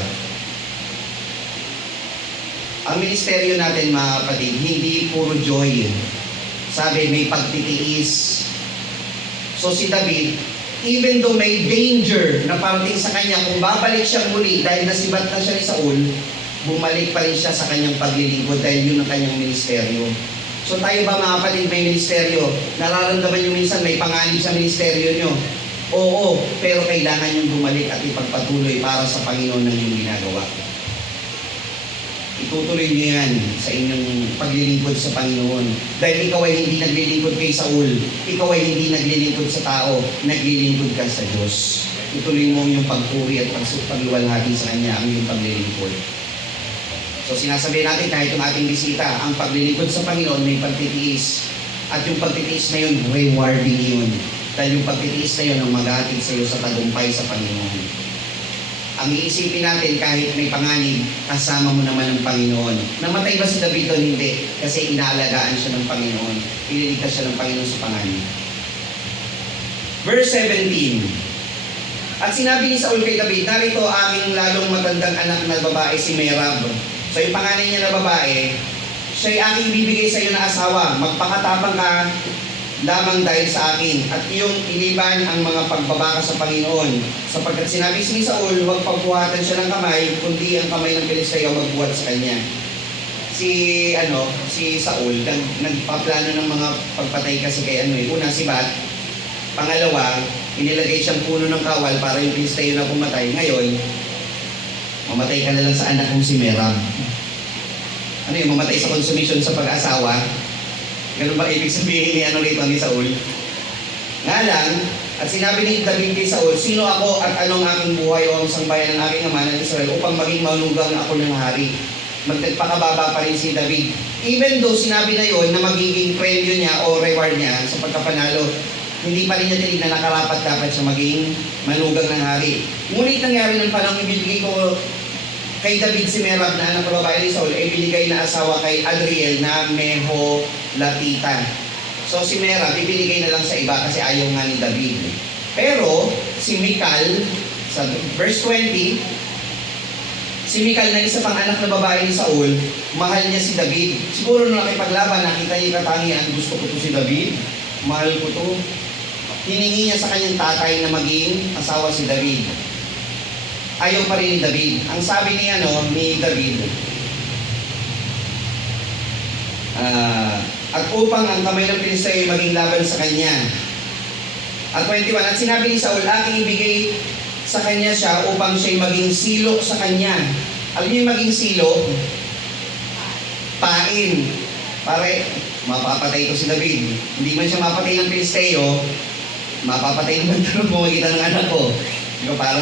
Ang ministeryo natin, mga kapatid, hindi puro joy. Sabi, may pagtitiis. So si David, even though may danger na parating sa kanya, kung babalik siya muli dahil nasibat na siya ni Saul, bumalik pa rin siya sa kanyang paglilingkod dahil yun ang kanyang ministeryo. So tayo ba, mga kapatid, may ministeryo? Nararamdaman nyo minsan may panganib sa ministeryo nyo? Oo, pero kailangan yung bumalik at ipagpatuloy para sa Panginoon ng inyong ginagawa. Itutuloy nyo yan sa inyong paglilingkod sa Panginoon. Dahil ikaw ay hindi naglilingkod kay Saul. Ikaw ay hindi naglilingkod sa tao. Naglilingkod ka sa Diyos. Ituloy mo yung pagpuri at pagluwalhati sa Kanya ang iyong paglilingkod. So sinasabi natin kahit yung ating bisita, ang paglilingkod sa Panginoon may pagtitiis. At yung pagtitiis na yun, rewarding yun. Dahil yung pagtitiis na yun ang maghahatid sa iyo sa tagumpay sa Panginoon. Ang iisipin natin kahit may panganib, kasama mo naman ang Panginoon. Namatay ba si David doon? Hindi. Kasi inaalagaan siya ng Panginoon. Ililigtas siya ng Panginoon sa panganib. Verse 17. At sinabi ni Saul kay David, narito aking lalong matandang anak na babae si Merab. So yung panganay niya na babae, siya'y aking bibigay sa iyo na asawa. Magpakatapang ka lamang dahil sa akin, at iyong iniban ang mga pagbabaka sa Panginoon. Sapagkat sinabi ni Saul, huwag pagbuhatan siya ng kamay, kundi ang kamay ng Pilisteo magbuhat sa kanya. Si Saul, nagpaplano ng mga pagpatay kasi kay una si Bat, pangalawa, inilagay siyang puno ng kawal para yung Pilisteo na pumatay. Ngayon, mamatay ka na lang sa anak kong si Merab. Mamatay sa consummation sa pag-asawa? Ganun ba ibig sabihin ni Saul? Nga lang, at sinabi ni David kay Saul, sino ako at anong aking buhay o ang sangbayan ng aking ama ng Israel upang maging manugang ako ng hari? Magpakababa pa rin si David. Even though sinabi na yon na magiging premyo niya o reward niya sa pagkapanalo, hindi pa rin niya tinignan na karapat-dapat siya maging manugang ng hari. Ngunit nangyari ng panahon ibibigay ko kay David si Merab na anak ng babae ni Saul ay binigay na asawa kay Adriel na Meholatita. So si Merab ibinigay na lang sa iba kasi ayaw nga ni David. Pero si Michal, sa verse 20, si Michal na isa pang anak na babae ni Saul, mahal niya si David. Siguro nung nakipaglaban, nakita niya katangian, gusto ko to si David, mahal ko to. Hiningi niya sa kanyang tatay na maging asawa si David. Ayaw pa rin ni David. Ang sabi ni David, at upang ang kamay ng Pilisteo ay maging laban sa kanya. At 21, at sinabi ni Saul, aking ibigay sa kanya siya upang siya'y maging silo sa kanya. Alam niyo yung maging silo? Pain. Pare, mapapatay ko si David. Hindi man siya mapatay ng Pilisteo, mapapatay naman ito kung makikita ng anak ko. Parang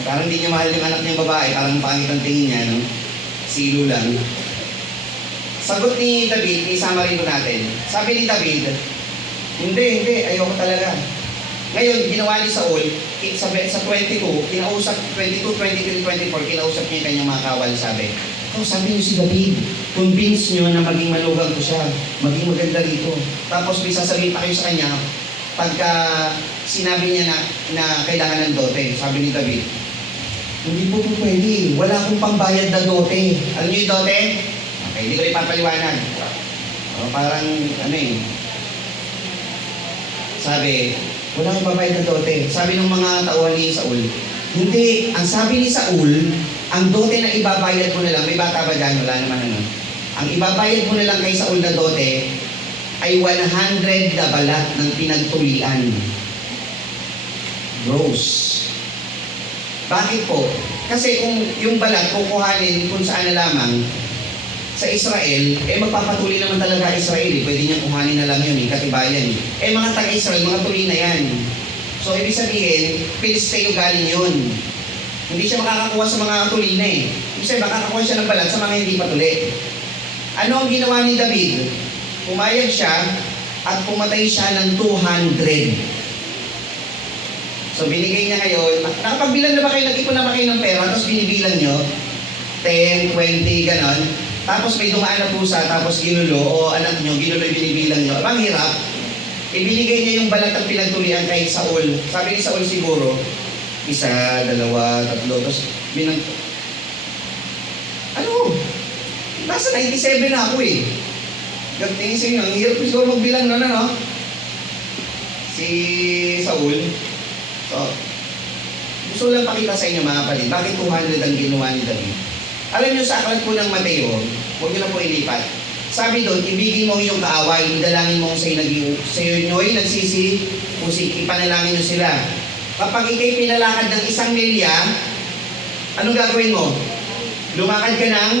parang hindi niya mahal yung anak niyang babae, parang pangit ang tingin niya, silo lang. Sagot ni David, isama rin natin. Sabi ni David, hindi, ayoko talaga. Ngayon, ginawa ni Saul, sa 22, 22, 23, 24, kinausap niya yung kanyang mga kawal, sabi niyo si David, convince niyo na maging manugang ko siya, maging maganda rito. Tapos may sasabihin pa kayo sa kanya, pagka sinabi niya na kailangan ng dote, sabi ni David, hindi po pwede. Wala akong pambayad na dote. Alam niyo yung dote? Okay, hindi ko ipapaliwanag. Parang, sabi, wala akong pambayad na dote. Sabi ng mga tauhan ni Saul, hindi. Ang sabi ni Saul, ang dote na ibabayad mo na lang, may bata ba dyan? Wala naman Ang ibabayad mo na lang kay Saul na dote, ay 100 na balat ng pinagtulian. Gross. Bakit po? Kasi kung yung balat kukuhanin kung saan na lamang sa Israel, magpapatuli naman talaga Israel. Pwede niyang kuhanin na lang yun, katibayan. Mga taga-Israel, mga tuli na yan. So, ibig sabihin, Pilisteo galing yun. Hindi siya makakakuha sa mga tuli na Ibig sabihin, makakakuha siya ng balat sa mga hindi patuli. Ano ang ginawa ni David? Pumayag siya at pumatay siya ng 200. So So binigay niya ngayon, nakapagbilang na ba kayo, nag-ipon na ba kayo ng pera, tapos binibilang nyo, 10, 20, ganon. Tapos may dumaan na pusa, tapos ginulo, o anak nyo, ginulo yung binibilang nyo. Ang hirap. Ibinigay niya yung balatang pinagtulian kay Saul. Sabi ni Saul siguro, 1, 2, 3, tapos binang... Ano? Nasa 97 na ako eh. Tingin sa inyo, ang hirap siguro magbilang nun, ano? Si Saul. So, gusto lang pakita sa inyo mga kapatid, bakit 200 ang ginawa ni David? Alam niyo sa aklat po ng Mateo, huwag niyo na po ilipat. Sabi doon, ibigin mo yung kaaway, idalangin mo sa'yo nyo'y nagsisi-usik, ipanalangin nyo sila. Kapag ikay pinalakad ng 1 milya, anong gagawin mo? Lumakad ka ng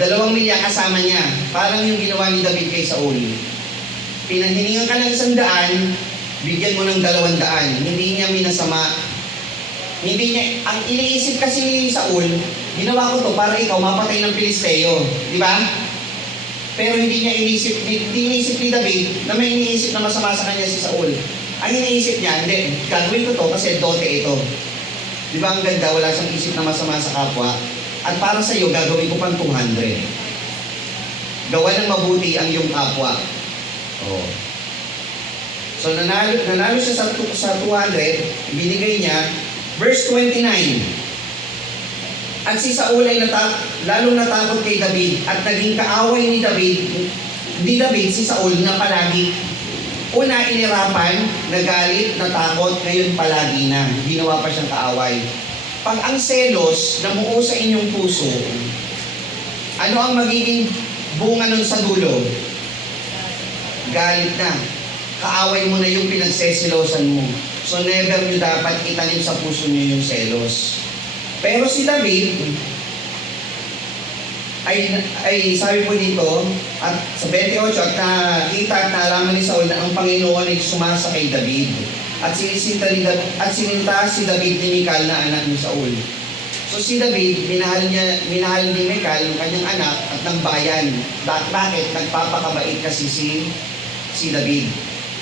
2 milya kasama niya. Parang yung ginawa ni David kay Saul. Pinanhiningan ka ng 100, bigyan mo ng 200. Hindi niya minasama. Hindi niya, ang iniisip kasi ni Saul, ginawa ko to para ikaw mapatay ng Pilisteo. Di ba? Pero hindi iniisip ni David na may iniisip na masama sa kanya si Saul. Ang iniisip niya, hindi, gagawin ko to kasi dote ito. Di ba ang ganda, wala siyang isip na masama sa kapwa. At para sa iyo, gagawin ko pang 200. Gawa ng mabuti ang iyong kapwa. Oh. So nanalo siya sa 200, binigay niya, verse 29. At si Saul ay lalong natakot kay David at naging kaaway ni David, si Saul na palagi. Una, inirapan, nagalit, natakot, ngayon palagi na. Ginawa pa siyang kaaway. Pag ang selos namuo sa inyong puso, ano ang magiging bunga nun sa dulo? Galit na. Kaaway mo na yung pinagsesilosan mo. So never nyo dapat itanim sa puso nyo yung selos. Pero si David, ay sabi po dito, at sa 28, at nakita at naalaman ni Saul na ang Panginoon ay sumasa kay David. At sininta si David ni Michal na anak ni Saul. So si David, minahal ni Michal, yung kanyang anak, at ng bayan. Bakit? Nagpapakabait kasi si David.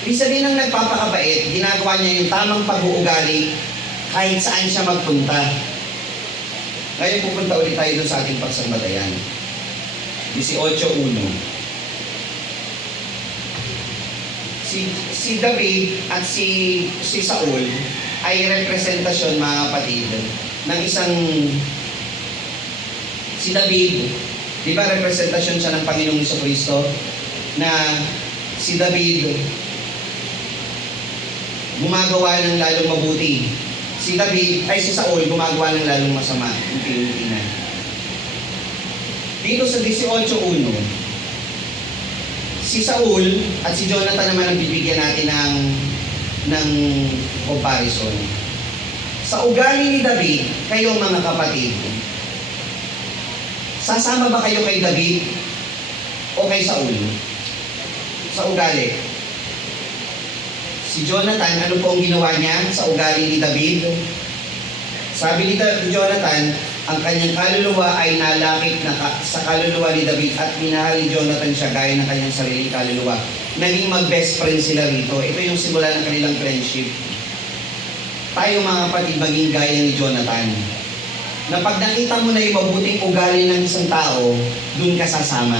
Ibig sabihin ng nagpapakabait, ginagawa niya yung tamang pag-uugali kahit saan siya magpunta. Ngayon pupunta ulit tayo dun sa ating pagsambatayan. 18:1. Si David at si Saul ay representasyon, mga kapatid, ng isang... Si David, di ba representasyon siya ng Panginoong Jesucristo, na si David gumagawa ng lalong mabuti. Si Saul gumagawa ng lalong masama. Unti-unti na. Dito sa 18:1, si Saul at si Jonathan naman ang bibigyan natin ng comparison. Sa ugali ni David, kayo mga kapatid, sasama ba kayo kay David o kay Saul? Sa ugali. Si Jonathan, ano po ang ginawa niya sa ugali ni David? Sabi ni Jonathan, ang kanyang kaluluwa ay nalakip sa kaluluwa ni David at minahal ni Jonathan siya gaya ng kanyang sariling kaluluwa. Naging mag-best friend sila rito. Ito yung simula ng kanilang friendship. Tayo mga kapatid, maging gaya ni Jonathan. Na pag nakita mo na yung mabuting ugali ng isang tao, dun ka sasama.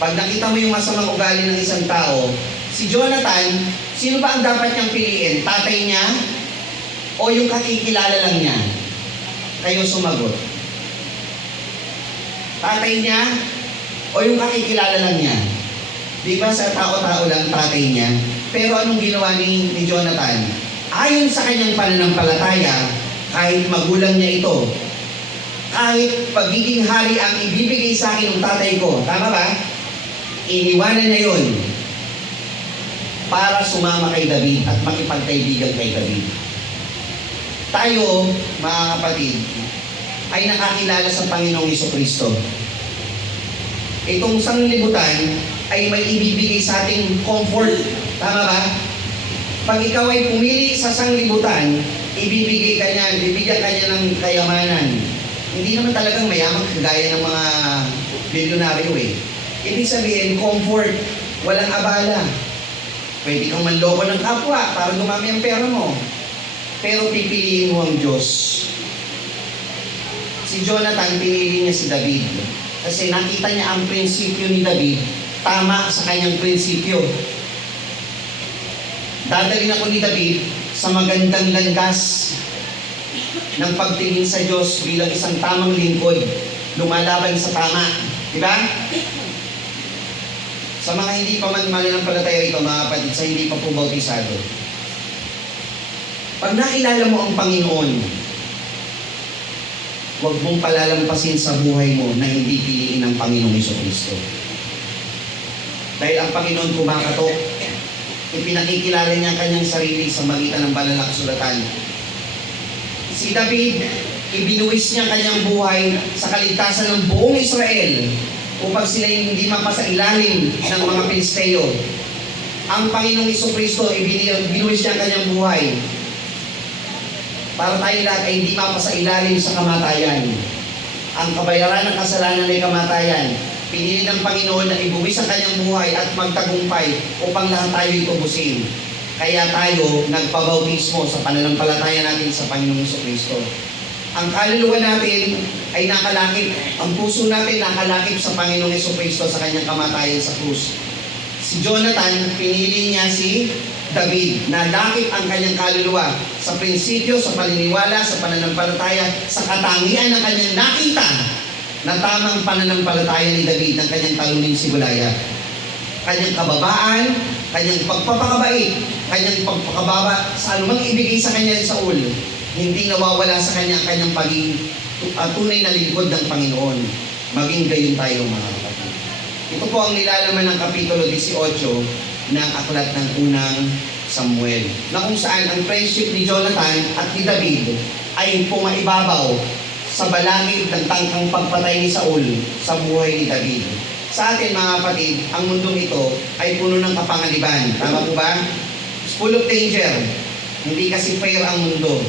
Pag nakita mo yung masamang ugali ng isang tao, si Jonathan, sino ba ang dapat niyang piliin? Tatay niya o yung kakikilala lang niya? Kayo sumagot. Tatay niya o yung kakikilala lang niya? Di ba sa tao-tao lang tatay niya? Pero anong ginawa ni Jonathan? Ayon sa kanyang pananampalataya, kahit magulang niya ito, kahit pagiging hari ang ibibigay sa akin ng tatay ko, tama ba? Iniwanan niya yun para sumama kay David at makipagkaibigan kay David. Tayo, mga kapatid, ay nakakilala sa Panginoong Jesucristo. Itong sanglibutan ay may ibibigay sa ating comfort. Tama ba? Pag ikaw ay pumili sa sanglibutan, ibibigay ka niyan, bibigyan ka niya ng kayamanan. Hindi naman talagang mayaman kagaya ng mga bilyonaryo eh. Ibig sabihin, comfort, walang abala. Pwede kang manloko ng kapwa para dumami ang pera mo. Pero pipiliin mo ang Diyos. Si Jonathan, pinili niya si David. Kasi nakita niya ang prinsipyo ni David, tama sa kanyang prinsipyo. Dadalhin ako ni David sa magandang landas ng pagtingin sa Diyos bilang isang tamang lingkod, lumalaban sa tama. Diba? Sa mga hindi pa man mananampalataya rito, mga kapatid, sa hindi pa po bautisado, pag nakilala mo ang Panginoon, huwag mong palalampasin sa buhay mo na hindi piliin ng Panginoong Jesucristo. Dahil ang Panginoon kumakatok, ipinakikilala niya ang kanyang sarili sa magitan ng banal na kasulatan. Si David, ibinuwis niya ang kanyang buhay sa kaligtasan ng buong Israel upang sila hindi mapasa ilalim ng mga Pilisteo. Ang Panginoong Jesucristo, ibinuwis niya ang kanyang buhay para tayo lahat ay hindi mapasa ilalim sa kamatayan. Ang kabayaran ng kasalanan ay kamatayan. Pinili ng Panginoon na ibuwis ang kanyang buhay at magtagumpay upang lahat tayo itubusin. Kaya tayo nagpabautismo sa pananampalataya natin sa Panginoong Jesucristo. Ang kaluluwa natin ay nakalakip. Ang puso natin nakalakip sa Panginoong Jesucristo sa kanyang kamatayan sa krus. Si Jonathan, pinili niya si David, na lakip ang kanyang kaluluwa sa prinsipyo, sa paniniwala, sa pananampalataya, sa katangian ng kanyang nakita na tamang pananampalataya ni David ng kanyang talunin si Goliath. Kanyang kababaan, kanyang pagpapakabait, kanyang pagpakababa sa anumang ibigay sa kanya ni Saul, hindi nawawala sa kanya ang kanyang pagiging tunay na lingkod ng Panginoon. Maging gayon tayo, mga kapatid. Ito po ang nilalaman ng Kapitulo 18 ng aklat ng unang Samuel, na kung saan ang friendship ni Jonathan at ni David ay pumaibabaw sa balangit ng tangkang pagpatay ni Saul sa buhay ni David. Sa atin, mga kapatid, ang mundong ito ay puno ng kapanganiban. Tama po ba? It's full of danger. Hindi kasi fair ang mundo.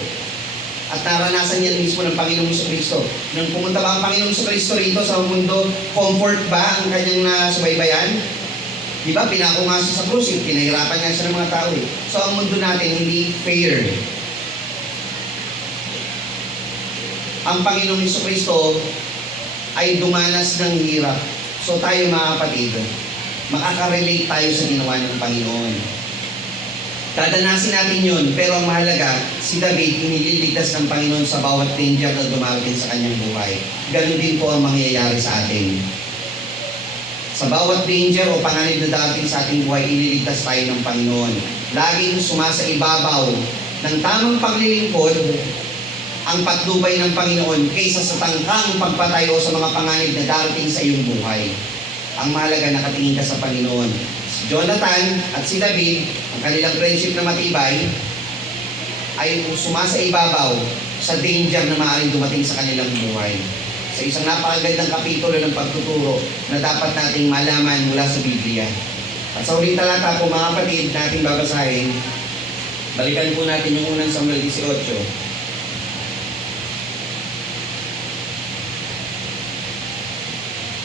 At naranasan yan mismo ng Panginoong Jesucristo. Nung pumunta ba ang Panginoong Jesucristo rito sa mundo, comfort ba ang kanyang nasubaybayan? Di ba? Pinako nga siya sa krus, pinahirapan nga siya ng mga tao. So ang mundo natin hindi fair. Ang Panginoong Jesucristo ay dumanas ng hirap. So tayo, mga kapatid, makaka-relate tayo sa ginawa ng Panginoon. Dadanasin natin yun, pero ang mahalaga, si David inililigtas ng Panginoon sa bawat danger na dumarating sa kanyang buhay. Ganun din po ang mangyayari sa atin. Sa bawat danger o panganib na darating sa ating buhay, ililigtas tayo ng Panginoon. Laging sumasaibabaw ng tamang paglilingkod ang patnubay ng Panginoon kaysa sa tangkang pagpatay o sa mga panganib na darating sa iyong buhay. Ang mahalaga, nakatingin ka sa Panginoon. Si Jonathan at si David, ang kanilang friendship na matibay, ay sumasaibabaw sa danger na maaaring dumating sa kanilang buhay. Sa isang napakagandang kapitulo ng pagtuturo na dapat nating malaman mula sa Biblia. At sa uling talata po, mga kapatid, nating babasahin, balikan po natin yung unang Samuel 18.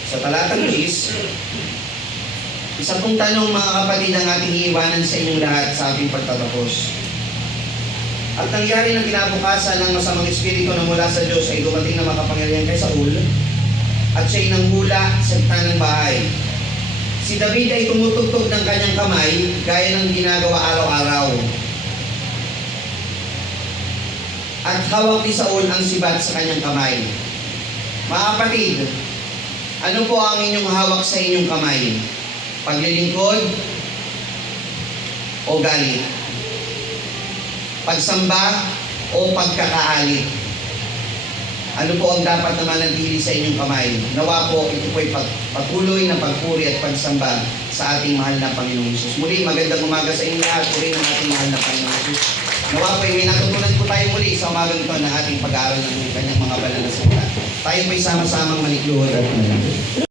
Sa talatang 10, isa pong tanong, mga kapatid, ang ating iiwanan sa inyong lahat sa ating pagtatapos. At nangyari ng kinabukasan ng masamang espiritu na mula sa Diyos ay dumating na makapangyarihan kay Saul at siya'y nanghula sa gitna ng bahay. Si David ay tumutugtog ng kanyang kamay gaya ng ginagawa araw-araw. At hawak ni Saul ang sibat sa kanyang kamay. Mga kapatid, ano po ang inyong hawak sa inyong kamay? Paglilingkod o galit? Pagsamba o pagkakaalit? Ano po ang dapat na manatili sa inyong kamay? Nawa po, ito po ay patuloy na pagpuri at pagsamba sa ating mahal na Panginoong Hesus. Muli, magandang umaga sa inyo lahat. Puri ng ating mahal na Panginoong Hesus. Nawa po, may natutunan po tayo muli sa umagang ito ng ating pag-aaral ng kanyang mga banal na salita. Tayo po ay sama-samang malikluhod at manalangin.